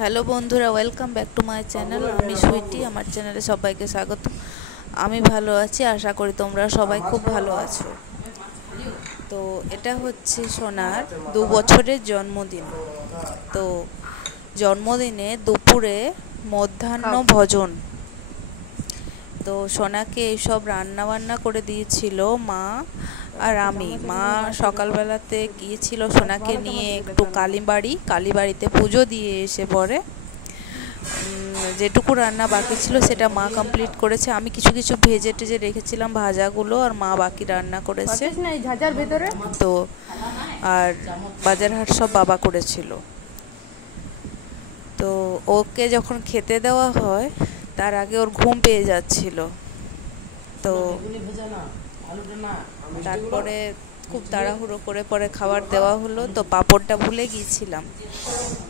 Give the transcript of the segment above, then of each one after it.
Hello বন্ধুরা, welcome back to my channel. আমি সুইটি, আমার চ্যানেলে সবাইকে স্বাগত। আমি ভালো আছি, আশা করি তোমরা সবাই খুব ভালো আছো। তো এটা হচ্ছে সোনার 2 বছরের জন্মদিন। তো জন্মদিনে দুপুরে মধ্যাহ্ন ভোজন। তো সোনাকে এইসব রান্না বান্না করে দিয়েছিল মা আর আমি। মা সকালবেলাতে গিয়েছিল সোনাকে নিয়ে একটু কালীবাড়িতে পুজো দিয়ে এসে পরে যেটুকু রান্না বাকি ছিল সেটা মা কমপ্লিট করেছে। আমি কিছু কিছু ভেজে টেজে রেখেছিলাম ভাজাগুলো, আর মা বাকি রান্না করেছে। তো আর বাজার হাট সব বাবা করেছিল। তো ওকে যখন খেতে দেওয়া হয় তার আগে ওর ঘুম পেয়ে যাচ্ছিল। তো তারপরে খুব তাড়াহুড়ো করে পরে খাবার দেওয়া হলো। তো পাঁপড়টা ভুলে গিয়েছিলাম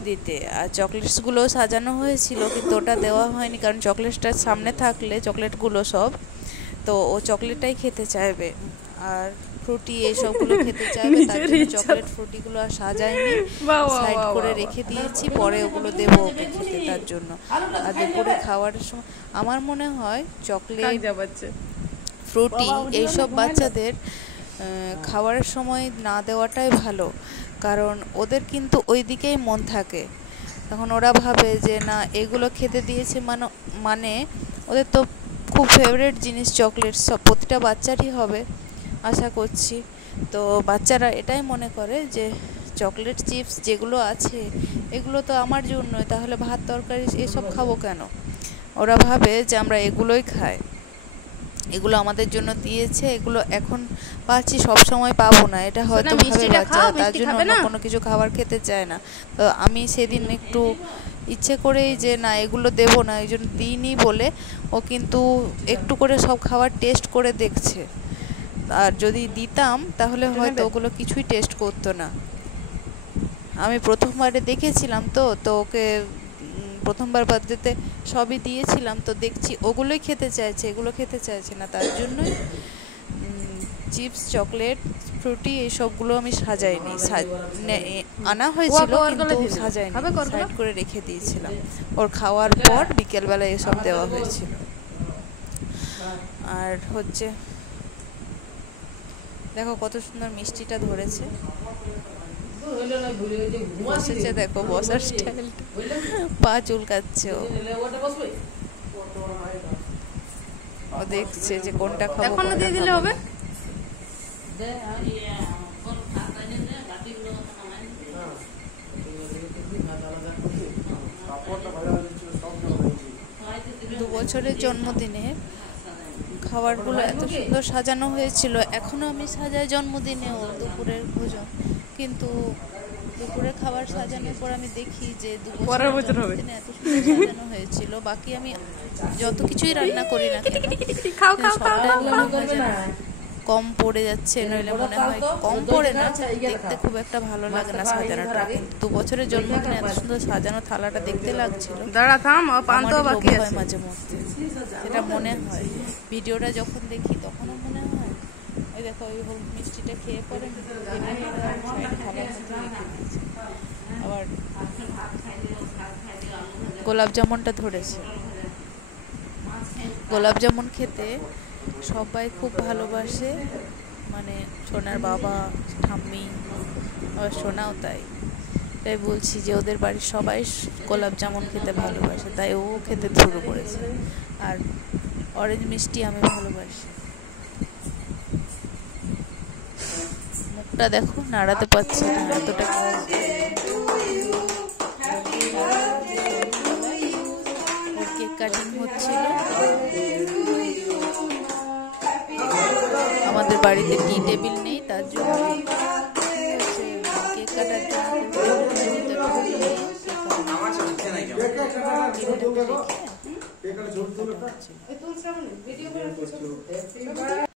দিতে, আর চকলেটসগুলো সাজানো হয়েছিল কিন্তু ওটা দেওয়া হয়নি, কারণ চকলেটটা সামনে থাকলে চকলেটগুলো সব, তো ও চকলেটটাই খেতে চাইবে আর ফ্রুটি এইসবগুলো খেতে চাইবে। তার জন্য চকলেট ফ্রুটিগুলো আর সাজাইনি, সাইড করে রেখে দিয়েছি, পরে ওগুলো দেবো ওকে খেতে তার জন্য। আর দুপুরে খাওয়ার সময় আমার মনে হয় চকলেট ফ্রুটি এইসব বাচ্চাদের খাওয়ার সময় না দেওয়াটাই ভালো, কারণ ওদের কিন্তু ওই দিকেই মন থাকে। তখন ওরা ভাবে যে না এগুলো খেতে দিয়েছে মানে ওদের তো খুব ফেভারিট জিনিস চকলেট, সব প্রতিটা বাচ্চারই হবে আশা করছি। তো বাচ্চারা এটাই মনে করে যে চকলেট চিপস যেগুলো আছে এগুলো তো আমার জন্যই, তাহলে ভাত তরকারি এসব খাবো কেন। ওরা ভাবে যে আমরা এগুলোই খাই, এগুলো আমাদের জন্য দিয়েছে, এগুলো এখন পাচ্ছি সব সময় পাবো না, এটা হয়তো ভাবে বাচ্চারা, তার জন্য অন্য কোনো কিছু খাবার খেতে চায় না। তো আমি সেদিন একটু ইচ্ছে করেই যে না এগুলো দেবো না, এই জন্য দিইনি বলে ও কিন্তু একটু করে সব খাবার টেস্ট করে দেখছে। আর যদি দিতাম তাহলে হয়তো ওগুলো কিছুই টেস্ট করতো না। আমি প্রথমবারে দেখেছিলাম তো ওকে প্রথমবার বার্থডেতে সবই দিয়েছিলাম, তো দেখছি ওগুলোই খেতে চাইছে, এগুলো খেতে চাইছে না। তার জন্যই চিপস চকলেট ফ্রুটি এইসবগুলো আমি সাজাইনি, আনা হয়েছিল কিন্তু সাজাইনি, সাইড করে রেখে দিয়েছিলাম। ওর খাওয়ার পর বিকেলবেলা এসব দেওয়া হয়েছিল। আর হচ্ছে দেখো কত সুন্দর মিষ্টিটা ধরেছে, বসেছে, দেখো বসার স্টাইলটা, পা চুলকাচ্ছে ও দেখছে যে কোনটা খাবো, কোনটা খাবো। 2 বছরের জন্মদিনে খাবারগুলো এত সুন্দর সাজানো হয়েছিল। এখনো আমি সাজাই জন্মদিনেও দুপুরের ভোজন, কিন্তু দুপুরের খাবার সাজানোর পর আমি দেখি যে 2 বছরের জন্মদিনে এত সুন্দর সাজানো হয়েছিল। বাকি আমি যত কিছুই রান্না করি না কেন কম পড়ে যাচ্ছে, নইলে মনে হয় কম পড়ে না, দেখতে খুব একটা ভালো লাগে না সাজানোটা। কিন্তু 2 বছরের জন্মদিনে এত সুন্দর সাজানো থালাটা দেখতে লাগছিল, মাঝে মধ্যে সেটা মনে হয়। ভিডিওটা যখন দেখি তখনও মনে হয়। ওই দেখো ওই মিষ্টিটা খেয়ে পরে আবার গোলাপ জামুনটা ধরেছে। গোলাপ জামুন খেতে সবাই খুব ভালোবাসে, মানে সোনার বাবা, ঠাম্মি, আবার সোনাও তাই বলছি যে ওদের বাড়ির সবাই গোলাপ জামুন খেতে ভালোবাসে, তাই ও খেতে শুরু করেছে। আর অরেঞ্জ মিষ্টি আমি ভালোবাসি। মুখটা দেখো, নাড়াতে পারছি না, এতটা কেক কাটিং হচ্ছিল। আমাদের বাড়িতে টি টেবিল নেই, তার জন্য কেক কাটার জন্য